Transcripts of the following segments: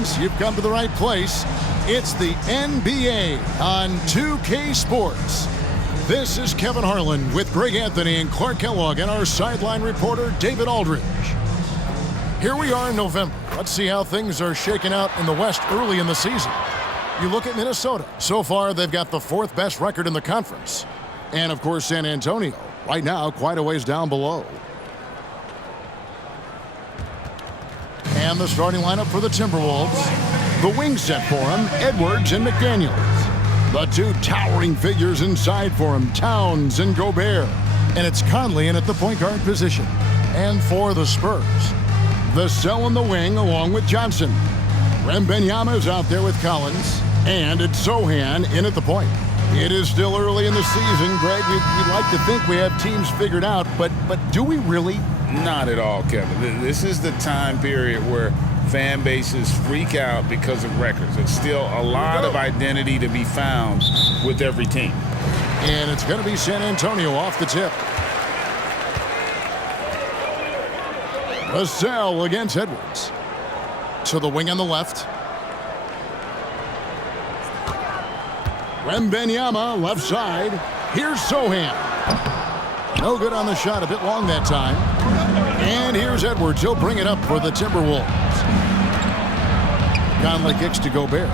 fans, you've come to the right place. It's the NBA on 2K Sports. This is Kevin Harlan with Greg Anthony and Clark Kellogg and our sideline reporter, David Aldridge. Here we are in November. Let's see how things are shaking out in the West early in the season. You look at Minnesota. So far, they've got the fourth best record in the conference. And, of course, San Antonio, right now, quite a ways down below. And the starting lineup for the Timberwolves. The wings set for him, Edwards and McDaniels. The two towering figures inside for him, Towns and Gobert. And it's Conley in at the point guard position. And for the Spurs, Vassell in the wing along with Johnson. Wembanyama's out there with Collins. And it's Sohan in at the point. It is still early in the season, Greg. We'd like to think we have teams figured out, but do we really? Not at all, Kevin. This is the time period where fan bases freak out because of records. There's still a lot of identity to be found with every team. And it's going to be San Antonio off the tip. Vassell against Edwards. To the wing on the left. Wembanyama left side. Here's Sohan. No good on the shot. A bit long that time. And here's Edwards. He'll bring it up for the Timberwolves. Conley kicks to Gobert.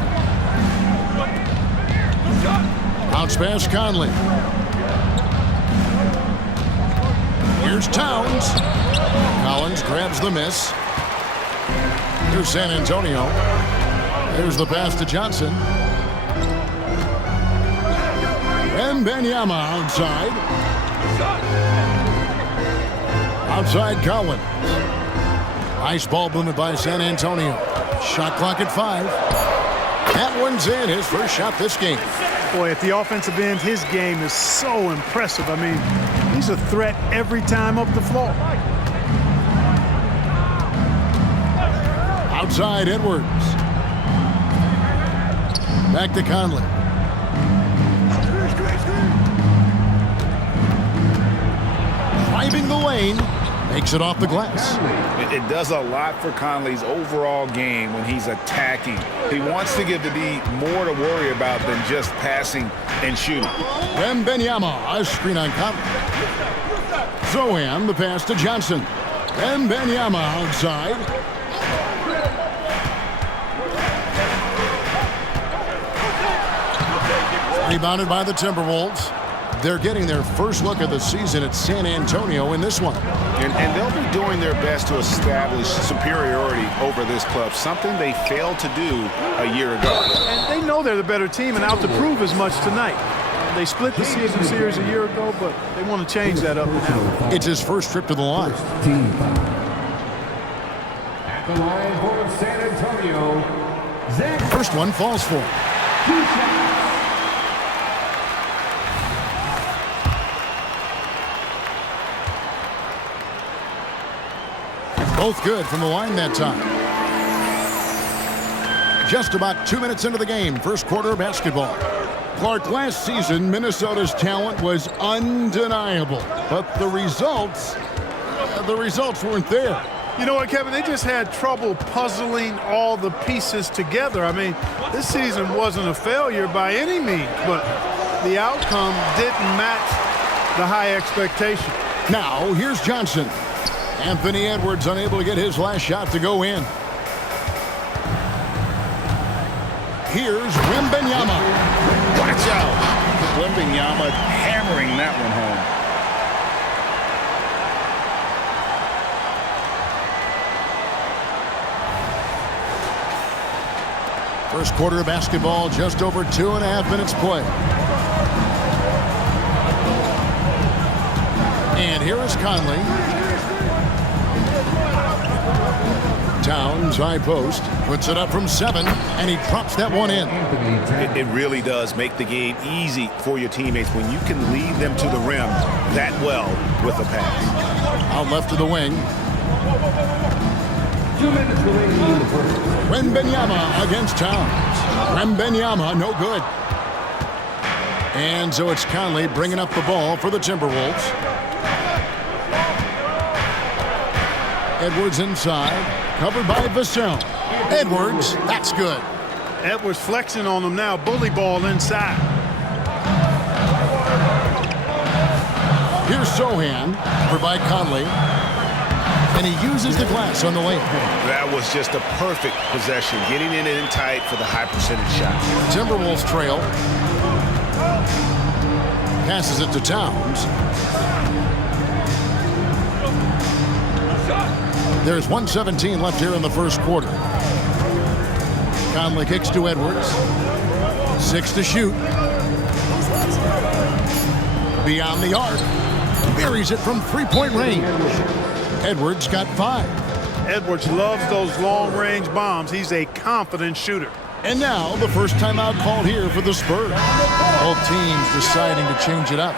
Bounce pass Conley. Here's Towns. Collins grabs the miss. Here's San Antonio. There's the pass to Johnson. Wembanyama outside. Outside Collins. Nice ball movement by San Antonio. Shot clock at 5. That one's in, his first shot this game. Boy, at the offensive end, his game is so impressive. I mean, he's a threat every time up the floor. Outside Edwards. Back to Conley. Driving the lane. Makes it off the glass. It does a lot for Conley's overall game when he's attacking. He wants to give the D more to worry about than just passing and shooting. Wembanyama, a screen on Conley. Sohan, the pass to Johnson. Wembanyama outside. Rebounded by the Timberwolves. They're getting their first look of the season at San Antonio in this one. And they'll be doing their best to establish superiority over this club, something they failed to do a year ago. And they know they're the better team and out to prove as much tonight. They split the season series a year ago, but they want to change that up now. It's his first trip to the line. At the line for San Antonio, First one falls for him. Both good from the line that time. Just about 2 minutes into the game, first quarter of basketball. Clark, last season, Minnesota's talent was undeniable, but the results weren't there. You know what, Kevin? They just had trouble puzzling all the pieces together. I mean, this season wasn't a failure by any means, but the outcome didn't match the high expectation. Now, here's Johnson. Anthony Edwards unable to get his last shot to go in. Here's Wembanyama. Watch out. Wembanyama hammering that one home. First quarter of basketball, just over 2.5 minutes play. And here is Conley. Towns, high post, puts it up from 7, and he drops that one in. It really does make the game easy for your teammates when you can lead them to the rim that well with a pass. Out left to the wing. 2 minutes remaining in the first. Wembanyama against Towns. Wembanyama, no good. And so it's Conley bringing up the ball for the Timberwolves. Edwards inside, covered by Vassell. Edwards, that's good. Edwards flexing on him now. Bully ball inside. Here's Sohan for by Conley. And he uses the glass on the lane. That was just a perfect possession, getting in it in tight for the high percentage shot. Timberwolves trail. Passes it to Towns. There's 1:17 left here in the first quarter. Conley kicks to Edwards. 6 to shoot. Beyond the arc. Buries it from three-point range. Edwards got 5. Edwards loves those long-range bombs. He's a confident shooter. And now the first timeout called here for the Spurs. Both teams deciding to change it up.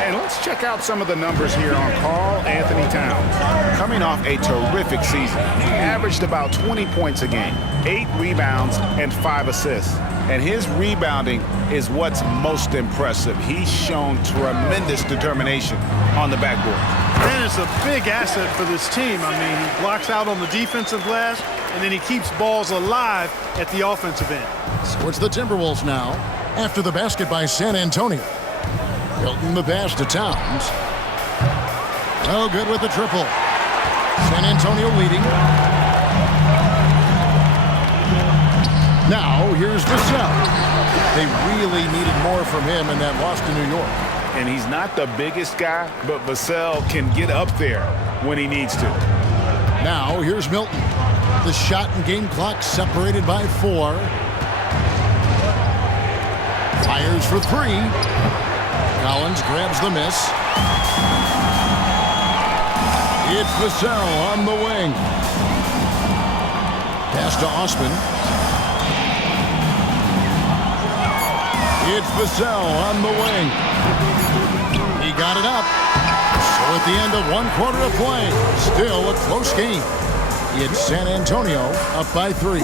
And let's check out some of the numbers here on Karl Anthony Towns. Coming off a terrific season, he averaged about 20 points a game, 8 rebounds, and 5 assists. And his rebounding is what's most impressive. He's shown tremendous determination on the backboard. And it's a big asset for this team. I mean, he blocks out on the defensive glass, and then he keeps balls alive at the offensive end. So it's the Timberwolves now, after the basket by San Antonio. Hilton the pass to Towns. Oh, good with the triple. San Antonio leading. Now, here's Vassell. They really needed more from him in that loss to New York. And he's not the biggest guy, but Vassell can get up there when he needs to. Now, here's Milton. The shot and game clock separated by 4. Fires for 3. Collins grabs the miss. It's Vassell on the wing. Pass to Osman. It's Vassell on the wing. He got it up. So at the end of 1 quarter of play, still a close game. It's San Antonio up by 3.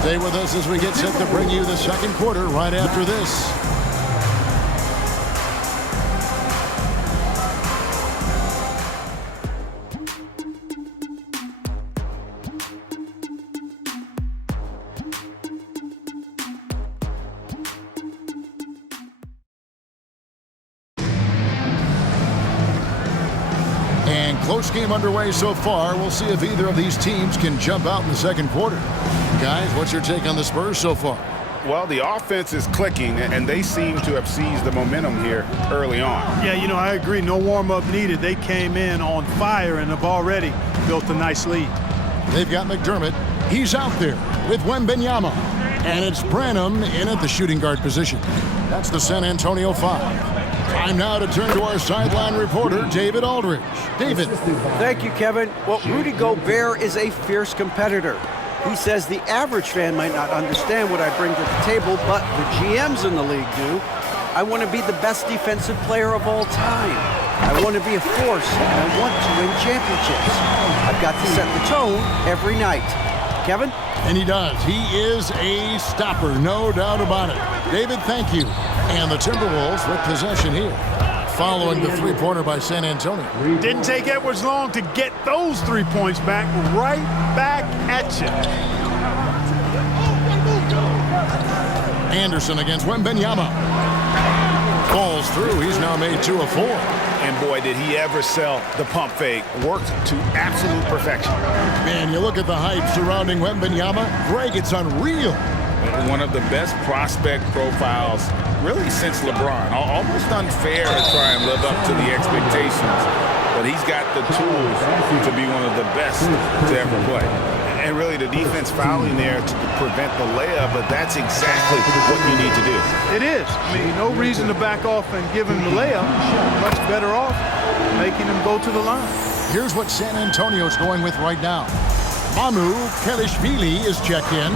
Stay with us as we get set to bring you the second quarter right after this. Close game underway so far. We'll see if either of these teams can jump out in the second quarter. Guys, what's your take on the Spurs so far? Well, the offense is clicking, and they seem to have seized the momentum here early on. Yeah, you know, I agree. No warm-up needed. They came in on fire and have already built a nice lead. They've got McDermott. He's out there with Wembanyama. And it's Branham in at the shooting guard position. That's the San Antonio 5. Time now to turn to our sideline reporter, David Aldridge. David. Thank you, Kevin. Well, Rudy Gobert is a fierce competitor. He says the average fan might not understand what I bring to the table, but the GMs in the league do. I want to be the best defensive player of all time. I want to be a force, and I want to win championships. I've got to set the tone every night. Kevin? And he does. He is a stopper, no doubt about it. David, thank you. And the Timberwolves with possession here, following the three-pointer by San Antonio. Didn't take Edwards long to get those 3 points back. Right back at you. Anderson against Wembanyama. Falls through. He's now made 2 of 4. And boy, did he ever sell the pump fake. Worked to absolute perfection. Man, you look at the hype surrounding Wembanyama. Greg, it's unreal. One of the best prospect profiles really since LeBron. Almost unfair to try and live up to the expectations, but he's got the tools to be one of the best to ever play. And really the defense fouling there to prevent the layup, but that's exactly what you need to do. It is. I mean, no reason to back off and give him the layup. Much better off making him go to the line. Here's what San Antonio's going with right now. Mamu Kelishvili is checked in,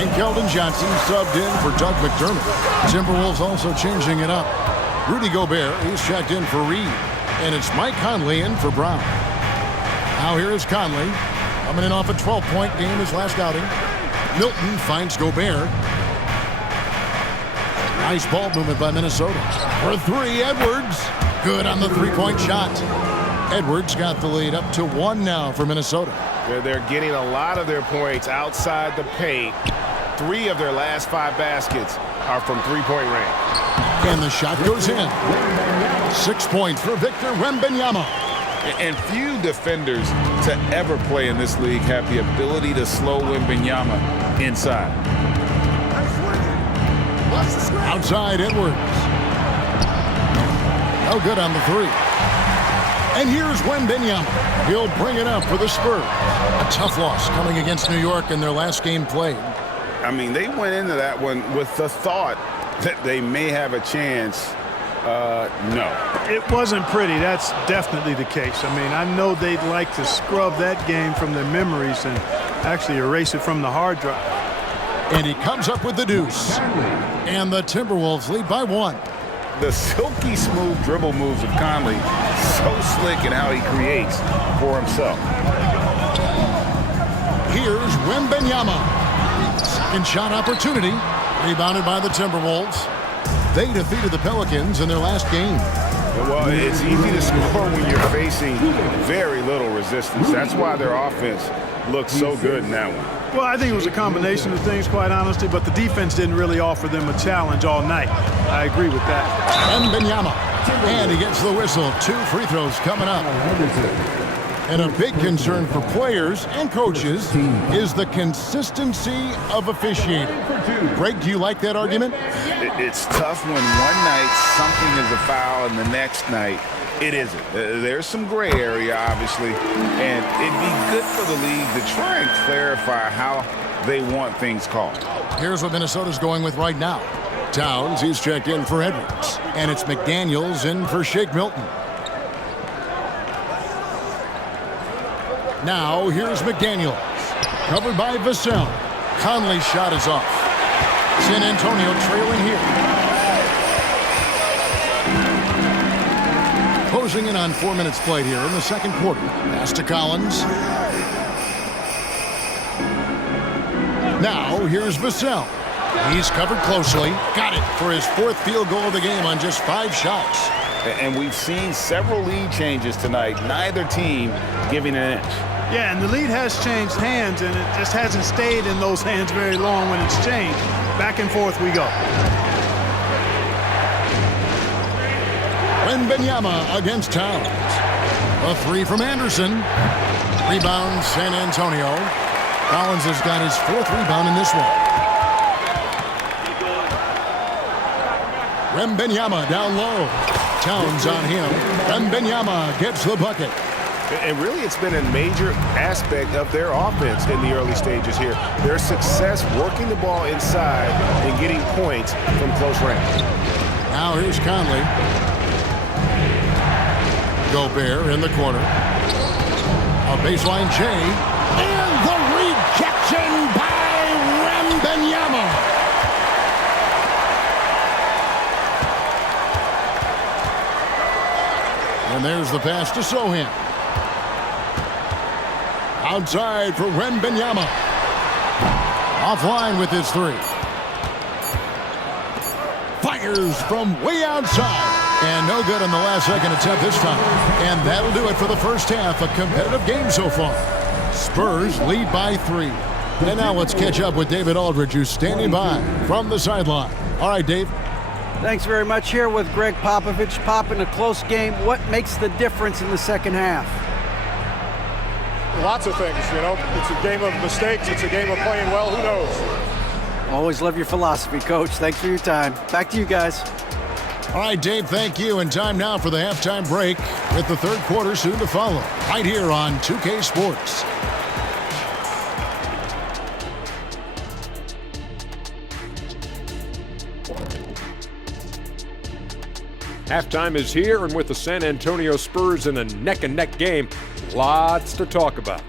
and Keldon Johnson subbed in for Doug McDermott. Timberwolves also changing it up. Rudy Gobert, he's checked in for Reed, and it's Mike Conley in for Brown. Now here is Conley, coming in off a 12-point game his last outing. Milton finds Gobert. Nice ball movement by Minnesota. For 3, Edwards. Good on the 3-point shot. Edwards got the lead up to 1 now for Minnesota. They're getting a lot of their points outside the paint. 3 of their last 5 baskets are from three-point range. And the shot goes in. 6 points for Victor Wembanyama. And few defenders to ever play in this league have the ability to slow Wembanyama inside. Outside Edwards. No good on the 3. And here's Wembanyama. He'll bring it up for the Spurs. A tough loss coming against New York in their last game played. I mean, they went into that one with the thought that they may have a chance. No. It wasn't pretty. That's definitely the case. I mean, I know they'd like to scrub that game from their memories and actually erase it from the hard drive. And he comes up with the deuce. And the Timberwolves lead by 1. The silky smooth dribble moves of Conley, so slick in how he creates for himself. Here's Wembanyama. Second shot opportunity. Rebounded by the Timberwolves. They defeated the Pelicans in their last game. Well, it's easy to score when you're facing very little resistance. That's why their offense looks so good in that one. Well, I think it was a combination of things, quite honestly, but the defense didn't really offer them a challenge all night. I agree with that. Wembanyama. And he gets the whistle. 2 free throws coming up. And a big concern for players and coaches is the consistency of officiating. Greg, do you like that argument? It's tough when one night something is a foul and the next night it isn't. There's some gray area, obviously, and it'd be good for the league to try and clarify how they want things called. Here's what Minnesota's going with right now. Towns, he's checked in for Edwards. And it's McDaniels in for Shake Milton. Now, here's McDaniels. Covered by Vassell. Conley's shot is off. San Antonio trailing here. Closing in on 4 minutes played here in the second quarter. Pass to Collins. Now, here's Vassell. He's covered closely. Got it for his 4th field goal of the game on just 5 shots. And we've seen several lead changes tonight. Neither team giving an inch. Yeah, and the lead has changed hands, and it just hasn't stayed in those hands very long when it's changed. Back and forth we go. Wembanyama against Towns. A 3 from Anderson. Rebound, San Antonio. Collins has got his 4th rebound in this one. Wembanyama down low. Towns on him. Wembanyama gets the bucket. And really, it's been a major aspect of their offense in the early stages here. Their success working the ball inside and getting points from close range. Now here's Conley. Gobert in the corner. A baseline J. And the rejection by Wembanyama. And there's the pass to Sohan. Outside for Wembanyama. Offline with his 3. Fires from way outside. And no good on the last second attempt this time. And that'll do it for the first half. A competitive game so far. Spurs lead by 3. And now let's catch up with David Aldridge, who's standing by from the sideline. All right, Dave. Thanks very much. Here with Greg Popovich. Pop, in a close game, what makes the difference in the second half? Lots of things, you know. It's a game of mistakes. It's a game of playing well. Who knows? Always love your philosophy, Coach. Thanks for your time. Back to you guys. All right, Dave, thank you. And time now for the halftime break with the third quarter soon to follow. Right here on 2K Sports. Halftime is here, and with the San Antonio Spurs in a neck-and-neck game, lots to talk about.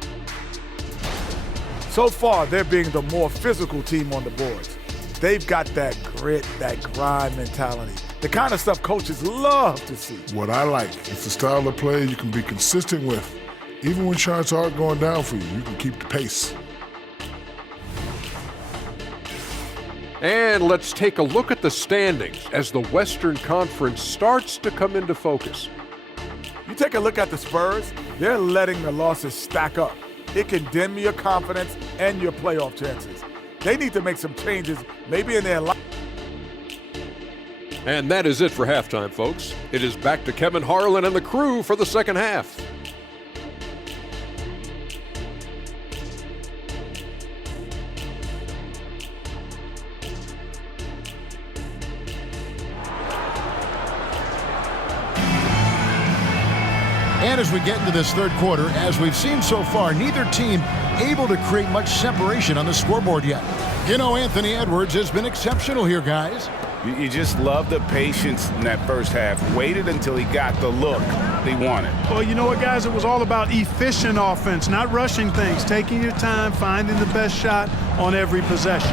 So far, they're being the more physical team on the boards. They've got that grit, that grind mentality, the kind of stuff coaches love to see. What I like is the style of play you can be consistent with. Even when shots aren't going down for you, you can keep the pace. And let's take a look at the standings as the Western Conference starts to come into focus. You take a look at the Spurs, they're letting the losses stack up. it can dim your confidence and your playoff chances. They need to make some changes, maybe in their life. And that is it for halftime, folks. It is back to Kevin Harlan and the crew for the second half. And as we get into this third quarter, as we've seen so far, neither team able to create much separation on the scoreboard yet. You know, Anthony Edwards has been exceptional here, guys. You just love the patience in that first half. Waited until he got the look he wanted. Well, you know what, guys? It was all about efficient offense, not rushing things, taking your time, finding the best shot on every possession.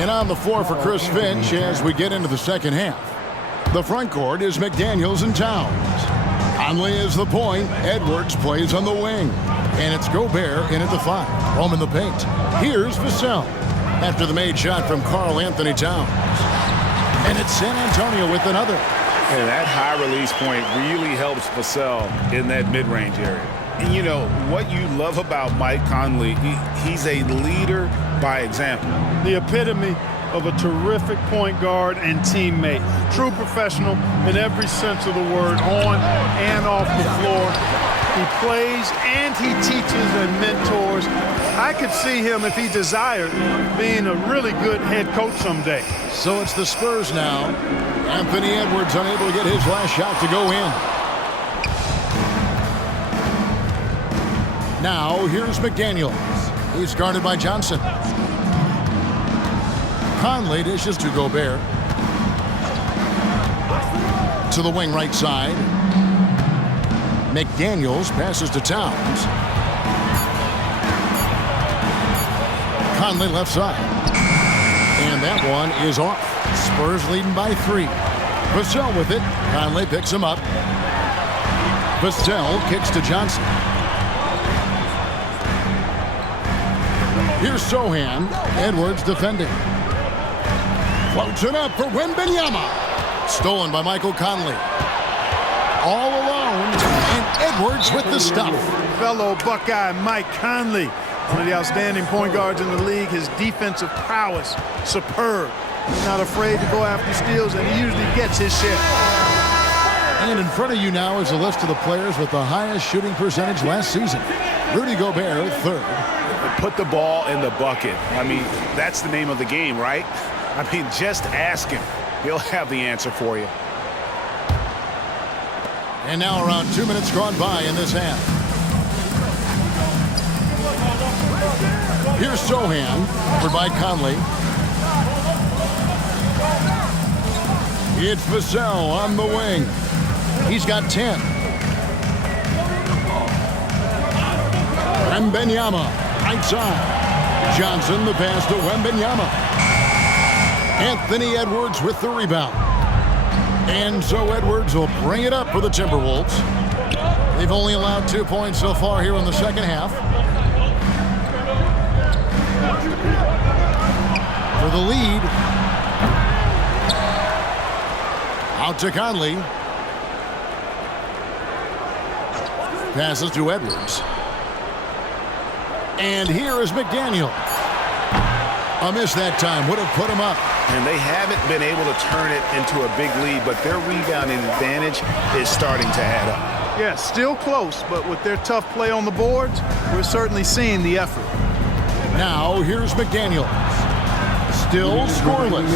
And on the floor for Chris Finch as we get into the second half. The front court is McDaniels and Towns. Conley is the point. Edwards plays on the wing. And it's Gobert in at the 5. Home in the paint. Here's Vassell after the made shot from Karl Anthony Towns. And it's San Antonio with another. And that high release point really helps Vassell in that mid-range area. And you know, what you love about Mike Conley, he's a leader by example. The epitome of a terrific point guard and teammate. True professional in every sense of the word, on and off the floor. He plays and he teaches and mentors. I could see him, if he desired, being a really good head coach someday. So it's the Spurs now. Anthony Edwards unable to get his last shot to go in. Now here's McDaniels. He's guarded by Johnson. Conley dishes to Gobert. To the wing right side. McDaniels passes to Towns. Conley left side. And that one is off. Spurs leading by 3. Vassell with it. Conley picks him up. Vassell kicks to Johnson. Here's Sohan. Edwards defending. Floats it up for Wembanyama. Stolen by Michael Conley. All alone, and Edwards with the stuff. Fellow Buckeye Mike Conley, one of the outstanding point guards in the league. His defensive prowess, superb. He's not afraid to go after steals, and he usually gets his share. And in front of you now is a list of the players with the highest shooting percentage last season. Rudy Gobert, 3rd. Put the ball in the bucket. I mean, that's the name of the game, right? I mean, just ask him. He'll have the answer for you. And now around 2 minutes gone by in this half. Here's Sohan, covered by Conley. It's Vassell on the wing. He's got 10. Wembanyama, right side. Johnson, the pass to Wembanyama. Anthony Edwards with the rebound. And so Edwards will bring it up for the Timberwolves. They've only allowed 2 points so far here in the second half. For the lead. Out to Conley. Passes to Edwards. And here is McDaniel. A miss that time would have put him up. And they haven't been able to turn it into a big lead, but their rebounding advantage is starting to add up. Yeah, still close, but with their tough play on the boards, we're certainly seeing the effort. Now here's McDaniels. Still scoreless.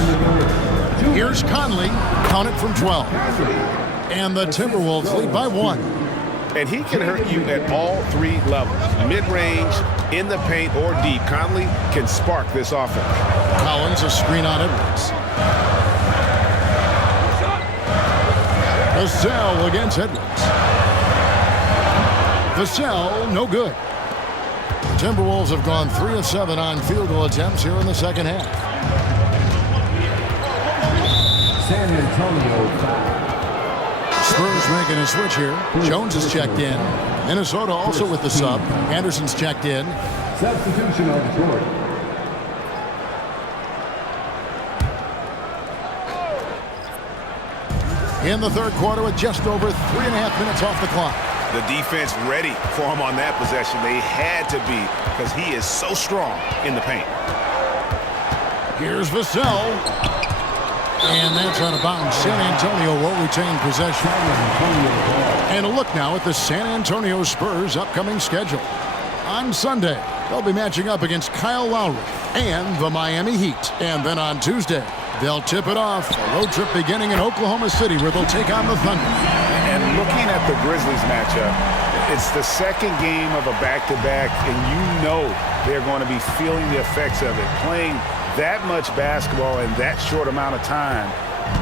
Here's Conley, count it from 12. And the Timberwolves lead by 1. And he can hurt you at all 3 levels. Mid-range, in the paint, or deep. Conley can spark this offense. Collins, a screen on Edwards. Vassell against Edwards. Vassell, no good. The Timberwolves have gone 3 of 7 on field goal attempts here in the second half. San Antonio foul. Spurs making a switch here. Jones is checked in. Minnesota also with the sub. Anderson's checked in. Substitution on the court. In the third quarter with just over 3.5 minutes off the clock. The defense ready for him on that possession. They had to be because he is so strong in the paint. Here's Vassell. And that's out of bounds. San Antonio will retain possession. And a look now at the San Antonio Spurs' upcoming schedule. On Sunday, they'll be matching up against Kyle Lowry and the Miami Heat. And then on Tuesday, they'll tip it off. A road trip beginning in Oklahoma City where they'll take on the Thunder. And looking at the Grizzlies matchup, it's the second game of a back-to-back, and you know they're going to be feeling the effects of it. Playing that much basketball in that short amount of time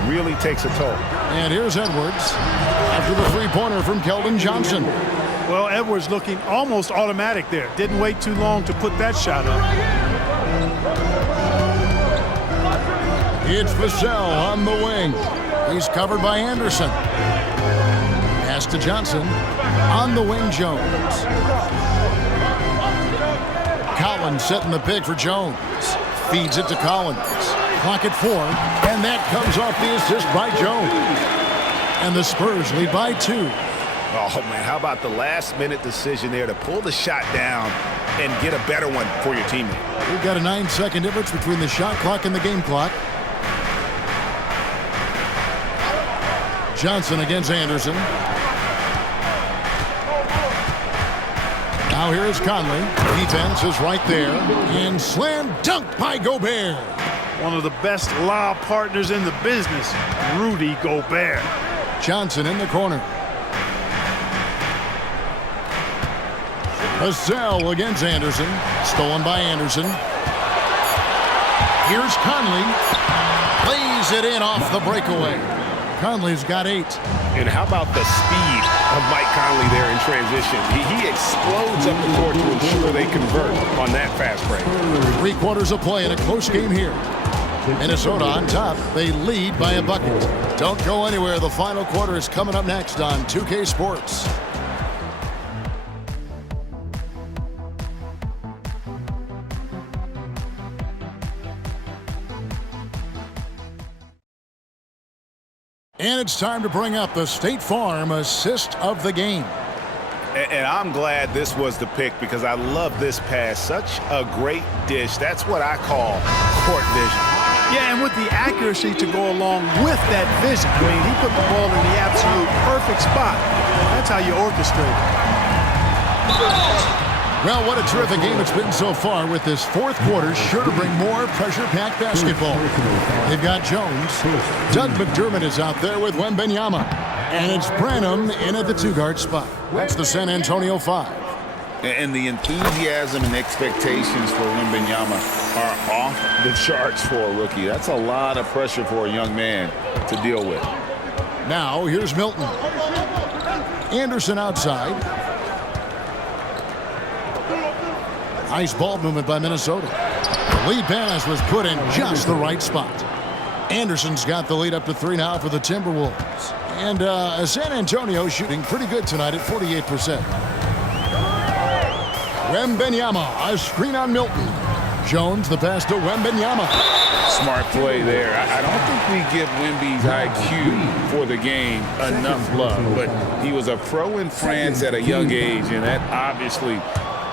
really takes a toll. And here's Edwards after the three-pointer from Keldon Johnson. Well, Edwards looking almost automatic there. Didn't wait too long to put that shot up. It's Vassell on the wing. He's covered by Anderson. Pass to Johnson. On the wing, Jones. Collins setting the pick for Jones. Feeds it to Collins. Clock at 4. And that comes off the assist by Jones. And the Spurs lead by 2. Oh, man, how about the last-minute decision there to pull the shot down and get a better one for your teammate? We've got a 9-second difference between the shot clock and the game clock. Johnson against Anderson. Now here is Conley. Defense is right there. And slam dunk by Gobert. One of the best lob partners in the business, Rudy Gobert. Johnson in the corner. Vassell against Anderson. Stolen by Anderson. Here's Conley. Plays it in off the breakaway. Conley's got 8. And how about the speed of Mike Conley there in transition? He explodes up the court to ensure they convert on that fast break. 3 quarters of play in a close game here. Minnesota on top. They lead by a bucket. Don't go anywhere. The final quarter is coming up next on 2K Sports. And it's time to bring up the State Farm assist of the game. And I'm glad this was the pick because I love this pass. Such a great dish. That's what I call court vision. Yeah, and with the accuracy to go along with that vision. I mean, he put the ball in the absolute perfect spot. That's how you orchestrate it. Well, what a terrific game it's been so far with this fourth quarter. Sure to bring more pressure-packed basketball. They've got Jones. Doug McDermott is out there with Wembanyama. And it's Branham in at the 2-guard spot. That's the San Antonio 5. And the enthusiasm and expectations for Wembanyama are off the charts for a rookie. That's a lot of pressure for a young man to deal with. Now, here's Milton. Anderson outside. Nice ball movement by Minnesota. The lead pass was put in just the right spot. Anderson's got the lead up to 3 now for the Timberwolves. And San Antonio shooting pretty good tonight at 48%. Wembanyama, a screen on Milton. Jones, the pass to Wembanyama. Smart play there. I don't think we give Wemby's IQ for the game enough love. But he was a pro in France at a young age, and that obviously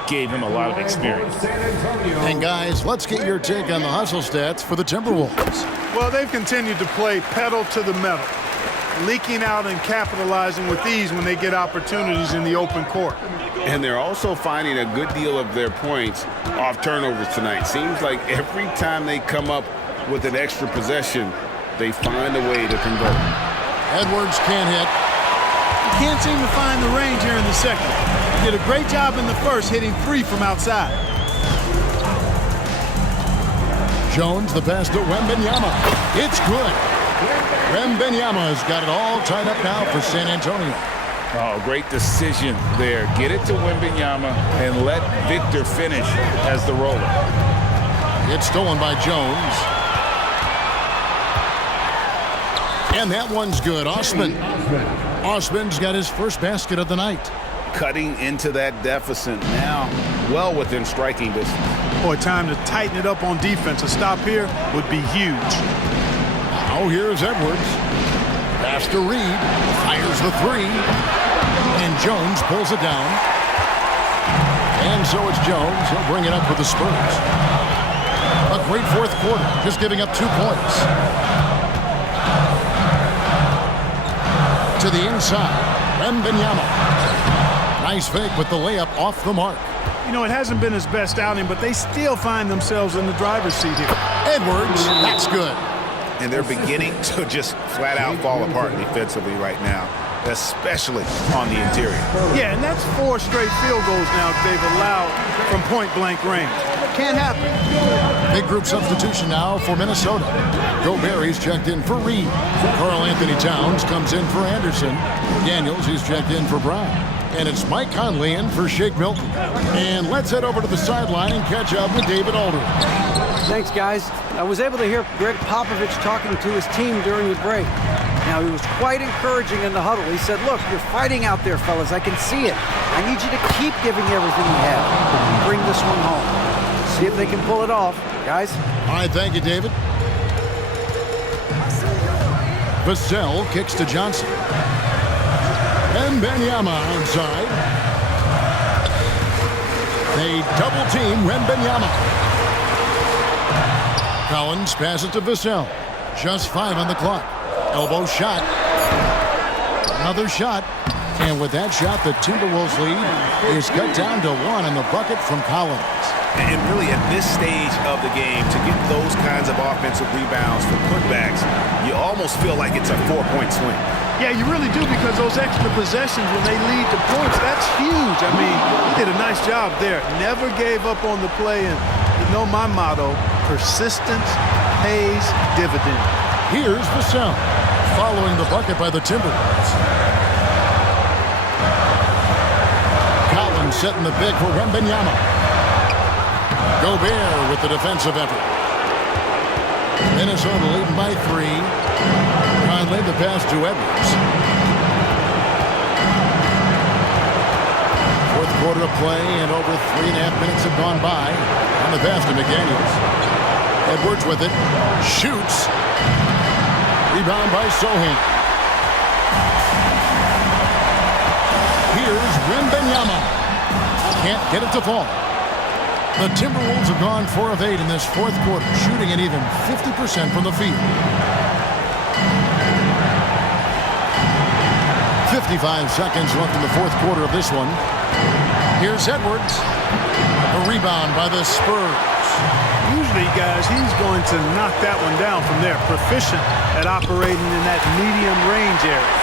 gave him a lot of experience. And guys, let's get your take on the hustle stats for the Timberwolves. Well, they've continued to play pedal to the metal, leaking out and capitalizing with ease when they get opportunities in the open court. And they're also finding a good deal of their points off turnovers tonight. Seems like every time they come up with an extra possession, they find a way to convert. Edwards can't hit. He can't seem to find the range here in the second. He did a great job in the first, hitting 3 from outside. Jones, the pass to Wembanyama. It's good. Wembanyama's got it all tied up now for San Antonio. Oh, great decision there. Get it to Wembanyama and let Victor finish as the roller. It's stolen by Jones. And that one's good. Osman's got his first basket of the night. Cutting into that deficit now, well within striking distance. Boy, time to tighten it up on defense. A stop here would be huge. Now here's Edwards. Pass to Reed. Fires the 3. And Jones pulls it down. And so it's Jones. He'll bring it up for the Spurs. A great fourth quarter, just giving up 2 points. To the inside, Wembanyama. Nice fake with the layup off the mark. You know, it hasn't been his best outing, but they still find themselves in the driver's seat here. Edwards, that's good. And they're beginning to just flat out fall apart defensively right now, especially on the interior. Yeah, and that's 4 straight field goals now they've allowed from point-blank range. Can't happen. Big group substitution now for Minnesota. Gobert, he's checked in for Reed. Karl Anthony Towns comes in for Anderson. Daniels, he's checked in for Brown. And it's Mike Conley in for Shake Milton. And let's head over to the sideline and catch up with David Aldridge. Thanks, guys. I was able to hear Greg Popovich talking to his team during the break. Now, he was quite encouraging in the huddle. He said, look, you're fighting out there, fellas. I can see it. I need you to keep giving everything you have. Bring this one home. See if they can pull it off, guys. All right, thank you, David. Vassell kicks to Johnson. And Wembanyama onside. They double team Wembanyama. Collins passes to Vassell. Just 5 on the clock. Elbow shot. Another shot. And with that shot, the Timberwolves lead is cut down to 1 in the bucket from Collins. And really at this stage of the game, to get those kinds of offensive rebounds for putbacks, you almost feel like it's a 4-point swing. Yeah, you really do, because those extra possessions when they lead to points, that's huge. I mean, he did a nice job there. Never gave up on the play. And you know my motto, persistence pays dividends. Here's Vassell following the bucket by the Timberwolves. Collins setting the pick for Wembanyama. Gobert with the defensive effort. Minnesota leading by 3. Conley the pass to Edwards. Fourth quarter of play, and over 3.5 minutes have gone by. On the pass to McDaniels. Edwards with it. Shoots. Rebound by Sohan. Here's Wembanyama. Can't get it to fall. The Timberwolves have gone 4 of 8 in this fourth quarter, shooting at even 50% from the field. 55 seconds left in the fourth quarter of this one. Here's Edwards. A rebound by the Spurs. Usually, guys, he's going to knock that one down from there. Proficient at operating in that medium range area.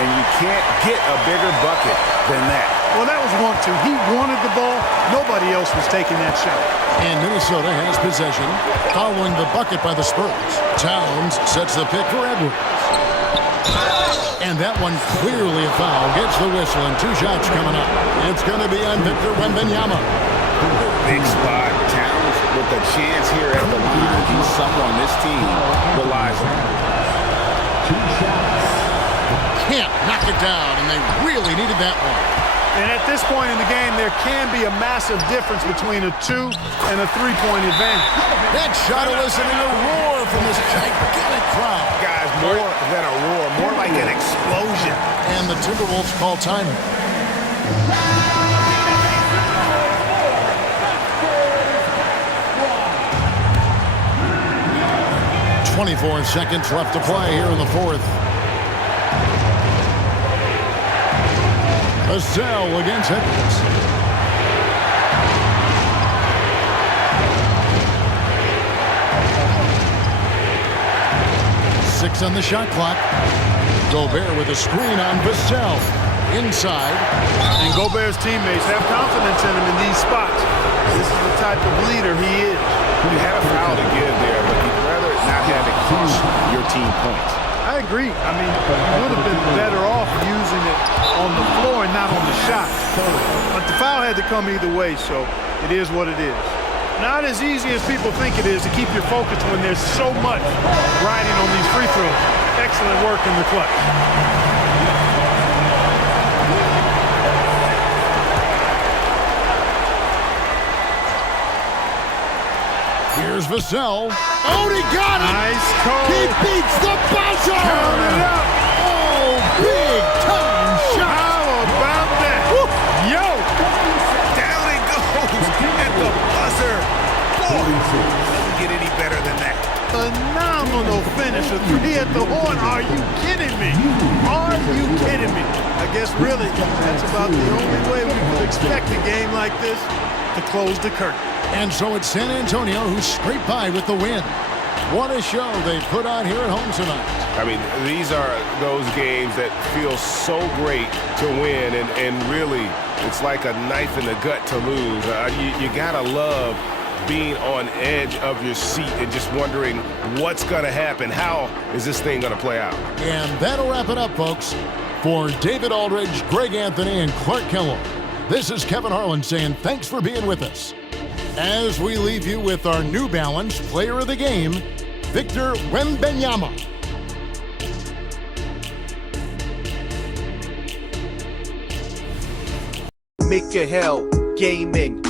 And you can't get a bigger bucket than that. Well, that was 1-2. He wanted the ball. Nobody else was taking that shot. And Minnesota has possession following the bucket by the Spurs. Towns sets the pick for Edwards. And that one clearly a foul. Gets the whistle, and 2 shots coming up. It's going to be on Victor Wembanyama. Big spot. Towns with a chance here at the line. He's someone this team relies on. 2 shots. Can't knock it down, and they really needed that one. And at this point in the game, there can be a massive difference between a 2 and a 3-point advantage. That shot eliciting a roar from this gigantic crowd. Guys, more than a roar, more like an explosion. And the Timberwolves call time. 24 seconds left to play here in the fourth. Vassell against Edwards. Six on the shot clock. Gobert with a screen on Vassell. Inside. And Gobert's teammates have confidence in him in these spots. This is the type of leader he is. You had a foul to give there, but you'd rather not have it cost your team points. I agree. I mean, you would have been better off using it on the floor and not on the shot. But the foul had to come either way, so it is what it is. Not as easy as people think it is to keep your focus when there's so much riding on these free throws. Excellent work in the clutch. Here's Vassell. Oh, he got it! Nice call. He beats the buzzer! Count it up. Oh, big time shot! How about Phenomenal finish. A 3 at the horn. Are you kidding me? Are you kidding me? I guess really that's about the only way we could expect a game like this to close the curtain. And so it's San Antonio who scraped by with the win. What a show they put on here at home tonight. I mean, these are those games that feel so great to win, and really, it's like a knife in the gut to lose. You gotta love being on edge of your seat and just wondering what's gonna happen. How is this thing gonna play out? And that'll wrap it up, folks. For David Aldridge, Greg Anthony, and Clark Kellogg, this is Kevin Harlan saying thanks for being with us. As we leave you with our New Balance Player of the Game, Victor Wembanyama. Make your hell gaming.